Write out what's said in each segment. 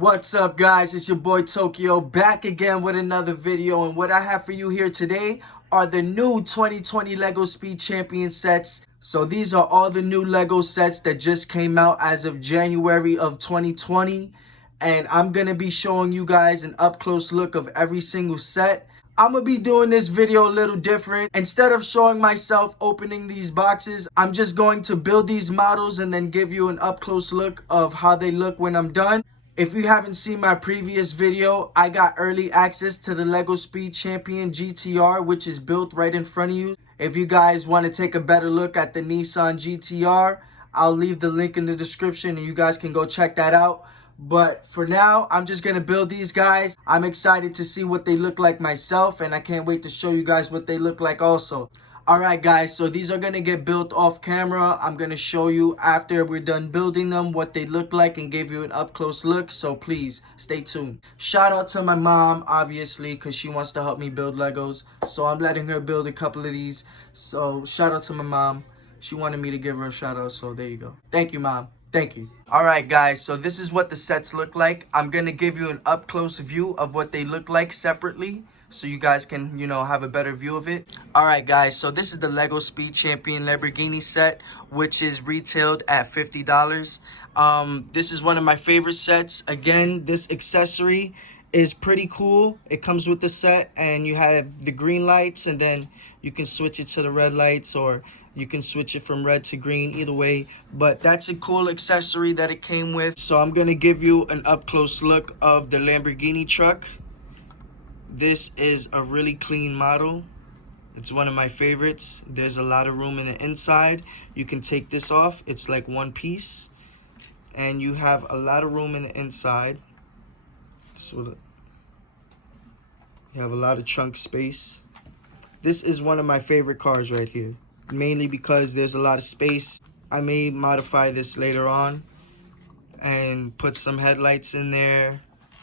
What's up, guys? It's your boy Tokyo back again with another video, and what I have for you here today are the new 2020 LEGO Speed Champion sets. So these are all the new LEGO sets that just came out as of January of 2020, and I'm gonna be showing you guys an up-close look of every single set. I'm gonna be doing this video a little different. Instead of showing myself opening these boxes, I'm just going to build these models and then give you an up-close look of how they look when I'm done. If you haven't seen my previous video, I got early access to the LEGO Speed Champion GTR, which is built right in front of you. If you guys want to take a better look at the Nissan GTR, I'll leave the link in the description and you guys can go check that out. But for now, I'm just going to build these guys. I'm excited to see what they look like myself, and I can't wait to show you guys what they look like also. Alright guys, so these are going to get built off camera. I'm going to show you after we're done building them what they look like and give you an up close look. So please stay tuned. Shout out to my mom, obviously, because she wants to help me build Legos. So I'm letting her build a couple of these. So shout out to my mom. She wanted me to give her a shout out, so there you go. Thank you, Mom. Thank you. Alright guys, so this is what the sets look like. I'm going to give you an up close view of what they look like separately, so you guys can, have a better view of it. Alright guys, so this is the LEGO Speed Champion Lamborghini set, which is retailed at $50. This is one of my favorite sets. Again, this accessory is pretty cool. It comes with the set, and you have the green lights, and then you can switch it to the red lights, or you can switch it from red to green, either way. But that's a cool accessory that it came with. So I'm going to give you an up-close look of the Lamborghini truck. This is a really clean model. It's one of my favorites. There's a lot of room in the inside. You can take this off. It's like one piece. And you have a lot of room in the inside. So you have a lot of trunk space. This is one of my favorite cars right here, mainly because there's a lot of space. I may modify this later on and put some headlights in there,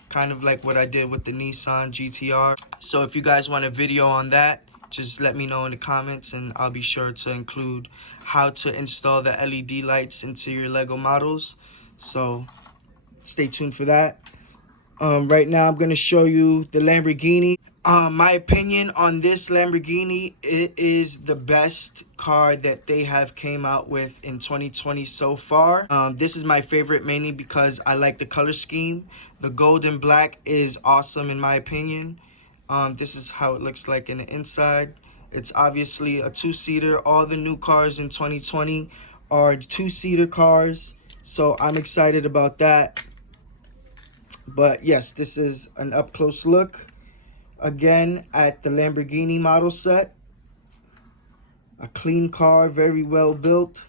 kind of like what I did with the Nissan GTR. So if you guys want a video on that, just let me know in the comments, and I'll be sure to include how to install the LED lights into your LEGO models. So stay tuned for that. Right now I'm going to show you the Lamborghini. My opinion on this Lamborghini, it is the best car that they have came out with in 2020 so far. This is my favorite mainly because I like the color scheme. The gold and black is awesome in my opinion. This is how it looks like in the inside. It's obviously a two-seater. All the new cars in 2020 are two-seater cars, so I'm excited about that. But yes, this is an up-close look again at the Lamborghini model set. A clean car, very well built.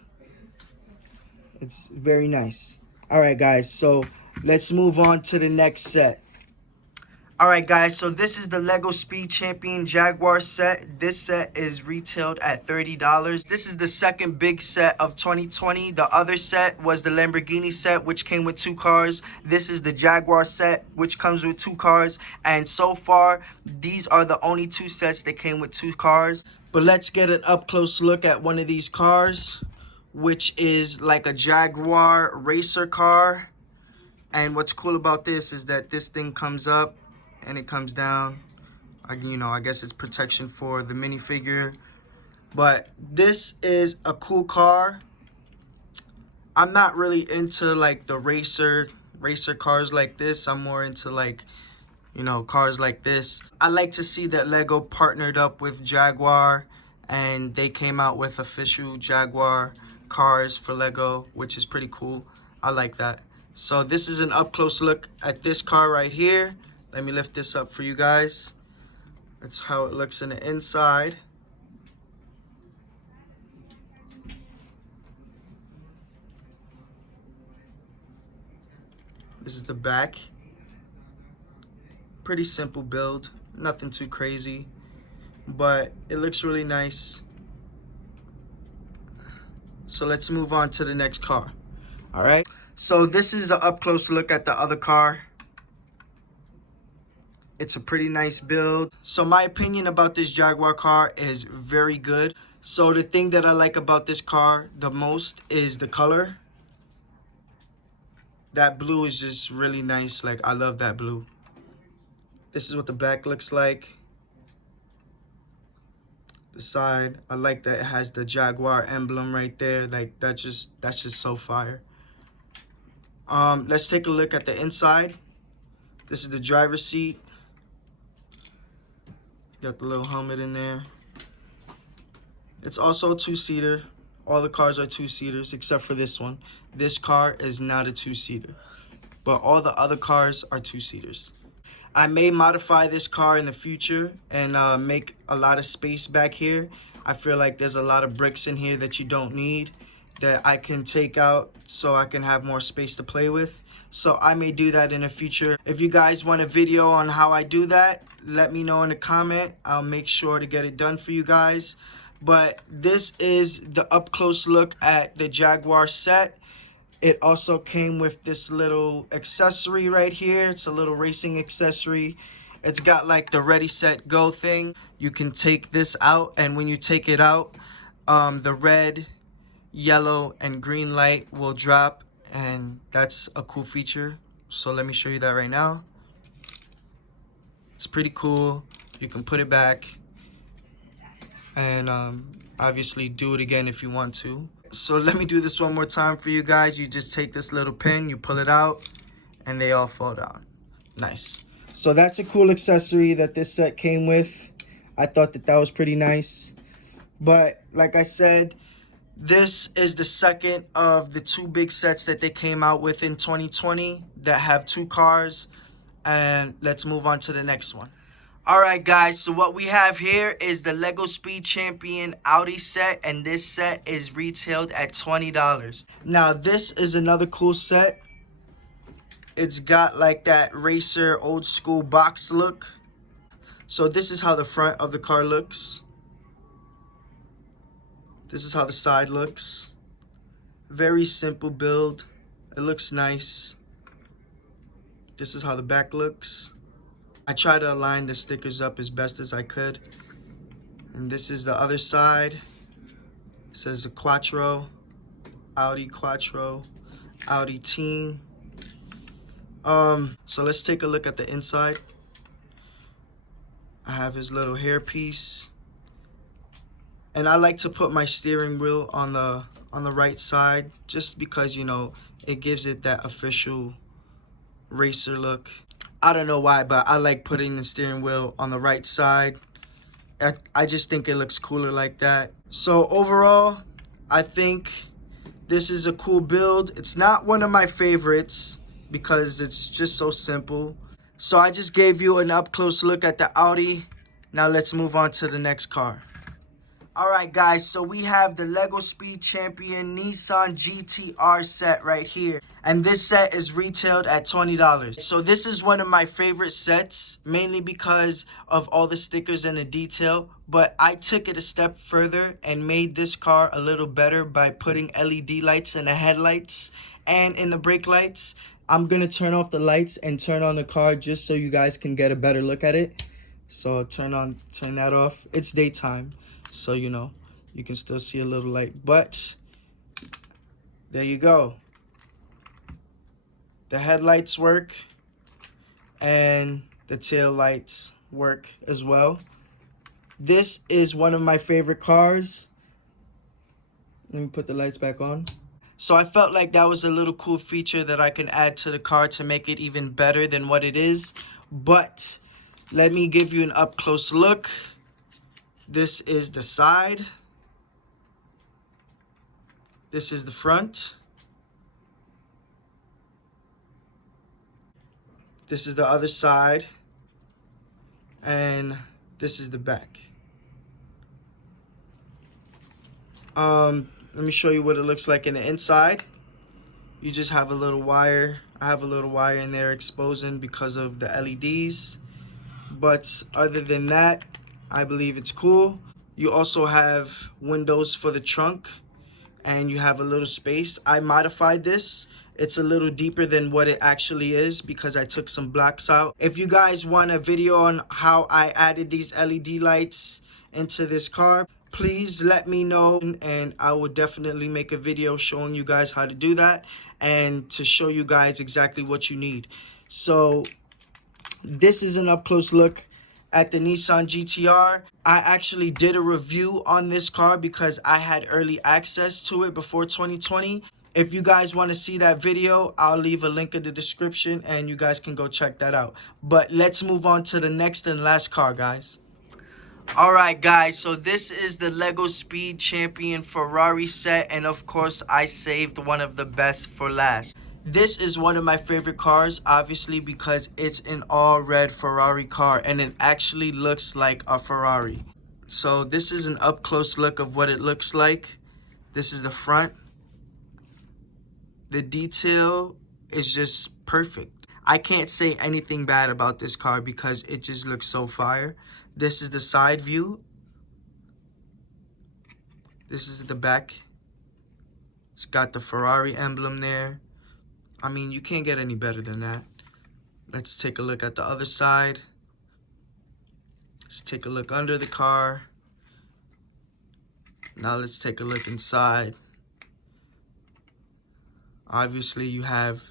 It's very nice. Alright guys, so let's move on to the next set. Alright guys, so this is the LEGO Speed Champion Jaguar set. This set is retailed at $30. This is the second big set of 2020. The other set was the Lamborghini set, which came with two cars. This is the Jaguar set, which comes with two cars. And so far, these are the only two sets that came with two cars. But let's get an up-close look at one of these cars, which is like a Jaguar racer car. And what's cool about this is that this thing comes up and it comes down. I guess it's protection for the minifigure. But this is a cool car. I'm not really into like the racer cars like this. I'm more into like, cars like this. I like to see that LEGO partnered up with Jaguar and they came out with official Jaguar cars for LEGO, which is pretty cool. I like that. So this is an up close look at this car right here. Let me lift this up for you guys. That's how it looks in the inside. This is the back. Pretty simple build, nothing too crazy, but it looks really nice. So let's move on to the next car. All right. So this is an up close look at the other car. It's a pretty nice build. So my opinion about this Jaguar car is very good. So the thing that I like about this car the most is the color. That blue is just really nice. Like, I love that blue. This is what the back looks like. The side, I like that it has the Jaguar emblem right there. Like, that's just so fire. Let's take a look at the inside. This is the driver's seat. Got the little helmet in there. It's also a two-seater. All the cars are two-seaters except for this one. This car is not a two-seater, but all the other cars are two-seaters. I may modify this car in the future and make a lot of space back here. I feel like there's a lot of bricks in here that you don't need that I can take out so I can have more space to play with. So I may do that in the future. If you guys want a video on how I do that, let me know in the comment. I'll make sure to get it done for you guys. But this is the up close look at the Jaguar set. It also came with this little accessory right here. It's a little racing accessory. It's got like the ready, set, go thing. You can take this out, and when you take it out, the red, yellow, and green light will drop, and that's a cool feature. So let me show you that right now. It's pretty cool. You can put it back and obviously do it again if you want to. So let me do this one more time for you guys. You just take this little pin, you pull it out, and they all fall down. Nice. So that's a cool accessory that this set came with. I thought that was pretty nice. But like I said, this is the second of the two big sets that they came out with in 2020 that have two cars. And let's move on to the next one. Alright guys, so what we have here is the LEGO Speed Champion Audi set, and this set is retailed at $20. Now this is another cool set. It's got like that racer old school box look. So this is how the front of the car looks. This is how the side looks. Very simple build. It looks nice. This is how the back looks. I try to align the stickers up as best as I could. And this is the other side. It says the Quattro, Audi Quattro, Audi Teen. So let's take a look at the inside. I have his little hairpiece. And I like to put my steering wheel on the right side just because, you know, it gives it that official racer look. I don't know why, but I like putting the steering wheel on the right side. I just think it looks cooler like that. So overall, I think this is a cool build. It's not one of my favorites because it's just so simple. So I just gave you an up close look at the Audi. Now let's move on to the next car. Alright guys, so we have the LEGO Speed Champion Nissan GTR set right here. And this set is retailed at $20. So this is one of my favorite sets, mainly because of all the stickers and the detail. But I took it a step further and made this car a little better by putting LED lights in the headlights and in the brake lights. I'm going to turn off the lights and turn on the car just so you guys can get a better look at it. So turn that off. It's daytime. So, you know, you can still see a little light. But there you go. The headlights work. And the tail lights work as well. This is one of my favorite cars. Let me put the lights back on. So I felt like that was a little cool feature that I can add to the car to make it even better than what it is. But let me give you an up close look. This is the side. This is the front. This is the other side. And this is the back. Let me show you what it looks like in the inside. You just have a little wire. I have a little wire in there exposing because of the LEDs. But other than that, I believe it's cool. You also have windows for the trunk, and you have a little space. I modified this. It's a little deeper than what it actually is because I took some blocks out. If you guys want a video on how I added these LED lights into this car, please let me know, and I will definitely make a video showing you guys how to do that and to show you guys exactly what you need. So this is an up close look at the Nissan GTR. I actually did a review on this car because I had early access to it before 2020. If you guys want to see that video, I'll leave a link in the description and you guys can go check that out. But let's move on to the next and last car, guys. Alright guys, so this is the LEGO Speed Champion Ferrari set, and of course I saved one of the best for last. This is one of my favorite cars, obviously, because it's an all red Ferrari car and it actually looks like a Ferrari. So this is an up close look of what it looks like. This is the front. The detail is just perfect. I can't say anything bad about this car because it just looks so fire. This is the side view. This is the back. It's got the Ferrari emblem there. I mean, you can't get any better than that. Let's take a look at the other side. Let's take a look under the car. Now let's take a look inside. Obviously, you have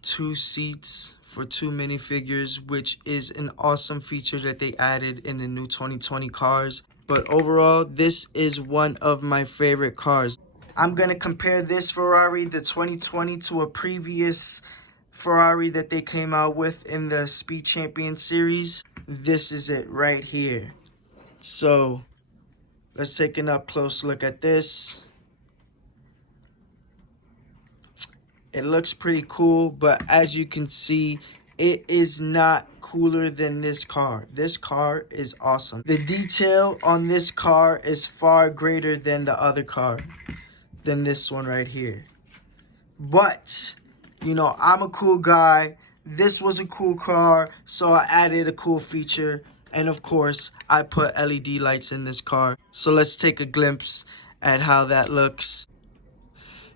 2 seats for 2 minifigures, which is an awesome feature that they added in the new 2020 cars. But overall, this is one of my favorite cars. I'm going to compare this Ferrari, the 2020, to a previous Ferrari that they came out with in the Speed Champion series. This is it right here. So let's take an up close look at this. It looks pretty cool, but as you can see, it is not cooler than this car. This car is awesome. The detail on this car is far greater than the other car, than this one right here. But, you know, I'm a cool guy. This was a cool car, so I added a cool feature. And of course, I put LED lights in this car. So let's take a glimpse at how that looks.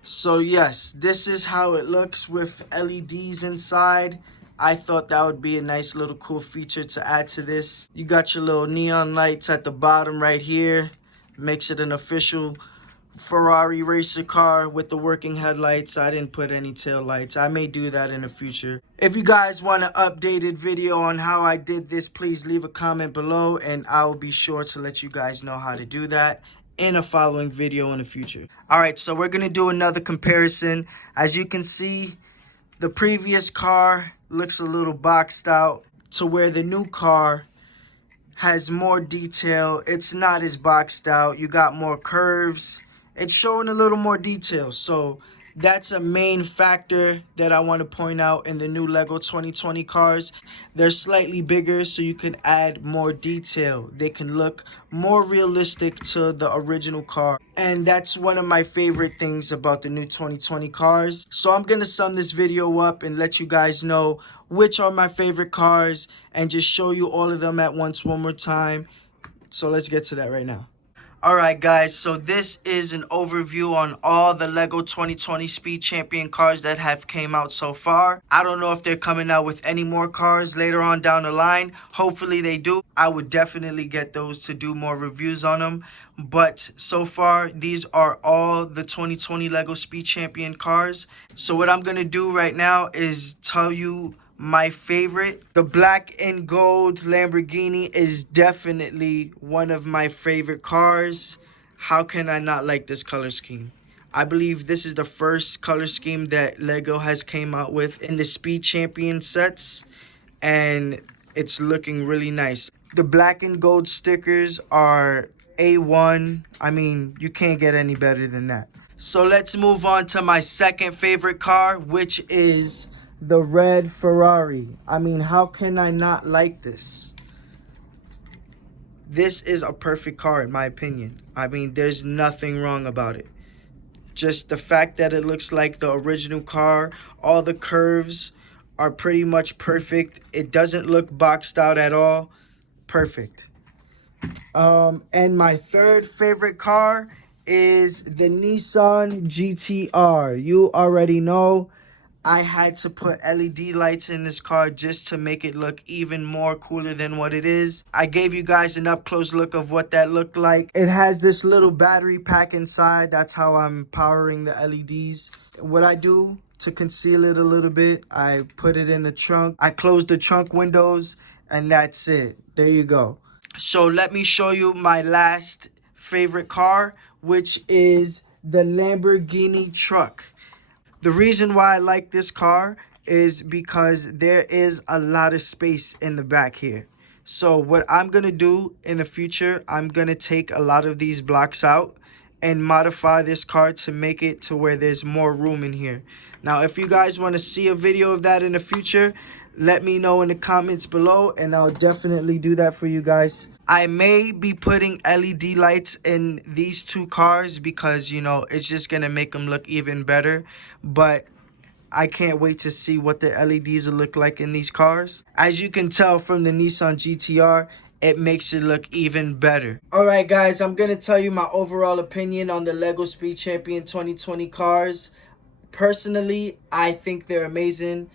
So yes, this is how it looks with LEDs inside. I thought that would be a nice little cool feature to add to this. You got your little neon lights at the bottom right here. Makes it an official Ferrari racer car with the working headlights. I didn't put any tail lights. I may do that in the future. If you guys want an updated video on how I did this, please leave a comment below and I will be sure to let you guys know how to do that in a following video in the future. Alright, so we're going to do another comparison. As you can see, the previous car looks a little boxed out to where the new car has more detail. It's not as boxed out. You got more curves. It's showing a little more detail. So that's a main factor that I want to point out in the new LEGO 2020 cars. They're slightly bigger so you can add more detail. They can look more realistic to the original car. And that's one of my favorite things about the new 2020 cars. So I'm going to sum this video up and let you guys know which are my favorite cars and just show you all of them at once one more time. So let's get to that right now. Alright guys, so this is an overview on all the LEGO 2020 Speed Champion cars that have came out so far. I don't know if they're coming out with any more cars later on down the line. Hopefully they do. I would definitely get those to do more reviews on them. But so far, these are all the 2020 LEGO Speed Champion cars. So what I'm going to do right now is tell you my favorite. The black and gold Lamborghini is definitely one of my favorite cars. How can I not like this color scheme? I believe this is the first color scheme that LEGO has came out with in the Speed Champion sets, and it's looking really nice. The black and gold stickers are A1. I mean, you can't get any better than that. So let's move on to my second favorite car, which is the red Ferrari. I mean, how can I not like this? This is a perfect car in my opinion. I mean, there's nothing wrong about it. Just the fact that it looks like the original car, all the curves are pretty much perfect. It doesn't look boxed out at all. Perfect. And my third favorite car is the Nissan GTR. You already know I had to put LED lights in this car just to make it look even more cooler than what it is. I gave you guys an up close look of what that looked like. It has this little battery pack inside. That's how I'm powering the LEDs. What I do to conceal it a little bit, I put it in the trunk. I close the trunk windows and that's it. There you go. So let me show you my last favorite car, which is the Lamborghini truck. The reason why I like this car is because there is a lot of space in the back here. So what I'm going to do in the future, I'm going to take a lot of these blocks out and modify this car to make it to where there's more room in here. Now, if you guys want to see a video of that in the future, let me know in the comments below and I'll definitely do that for you guys. I may be putting LED lights in these two cars because, you know, it's just going to make them look even better. But I can't wait to see what the LEDs will look like in these cars. As you can tell from the Nissan GTR, it makes it look even better. Alright guys, I'm going to tell you my overall opinion on the LEGO Speed Champion 2020 cars. Personally, I think they're amazing.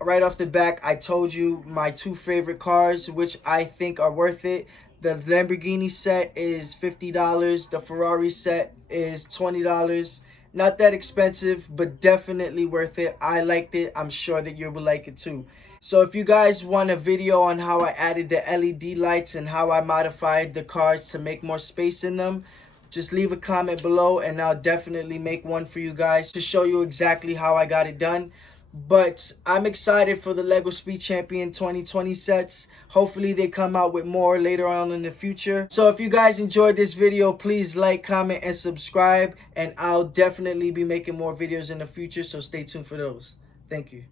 Right off the back, I told you my two favorite cars, which I think are worth it. The Lamborghini set is $50. The Ferrari set is $20. Not that expensive, but definitely worth it. I liked it. I'm sure that you will like it too. So if you guys want a video on how I added the LED lights and how I modified the cars to make more space in them, just leave a comment below and I'll definitely make one for you guys to show you exactly how I got it done. But I'm excited for the LEGO Speed Champion 2020 sets. Hopefully they come out with more later on in the future. So if you guys enjoyed this video, please like, comment, and subscribe. And I'll definitely be making more videos in the future, so stay tuned for those. Thank you.